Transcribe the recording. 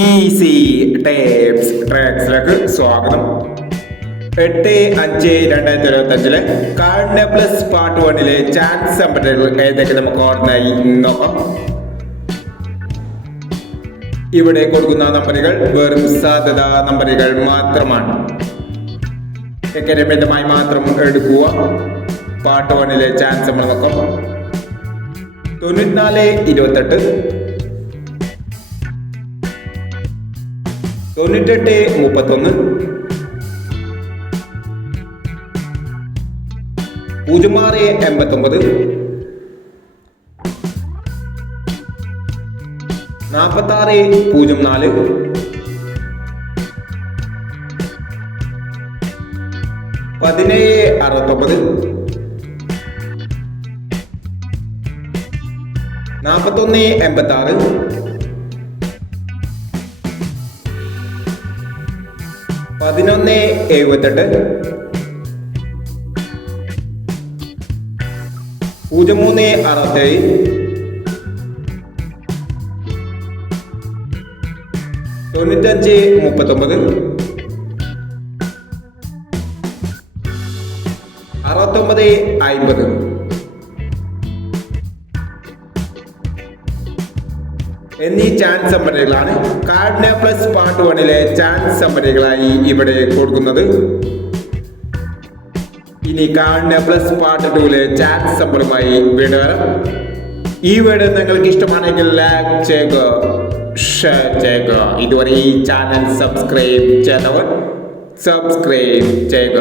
Easy tapes ട്രാക്സിലേക്ക് സ്വാഗതം. 8/5/2025 കാർഡിന plus part 1 chance നമ്പറുകൾ ഏതൊക്കെ നമുക്ക് ഓർമ്മയായി നോക്കാം. ഇവിടെ കൊടുക്കുന്ന നമ്പറുകൾ വെറും സാധ്യതാ നമ്പറുകൾ മാത്രമാണ്. എക്കരമെന്റുമായി മാത്രം എടുക്കുക. പാർട്ട് 1 ചാൻസ് നമ്മൾ നോക്കാം. 94-28, 98-31, 06-89, 46-04, 17-69, 41-86, 11-78, 03-67, 95-39, 69-50. എന്നീ ചാൻസ് നമ്പറുകളാണ് കാർഡിന പ്ലസ് പാർട്ട് 1 ചാൻസ് നമ്പറുകളായി ഇവിടെ കൊടുക്കുന്നത്. ഇനി കാർഡിന പ്ലസ് പാർട്ട് 2 ചാൻസ് നമ്പറുമായി വീണ്ടും വരാം. ഈ വീഡിയോ നിങ്ങൾക്ക് ഇഷ്ടമാണെങ്കിൽ ലൈക്ക് ചെയ്യുക, ഷെയർ ചെയ്യുക. ഇതുവരെ ഈ ചാനൽ സബ്സ്ക്രൈബ് ചെയ്തവർ സബ്സ്ക്രൈബ് ചെയ്യുക.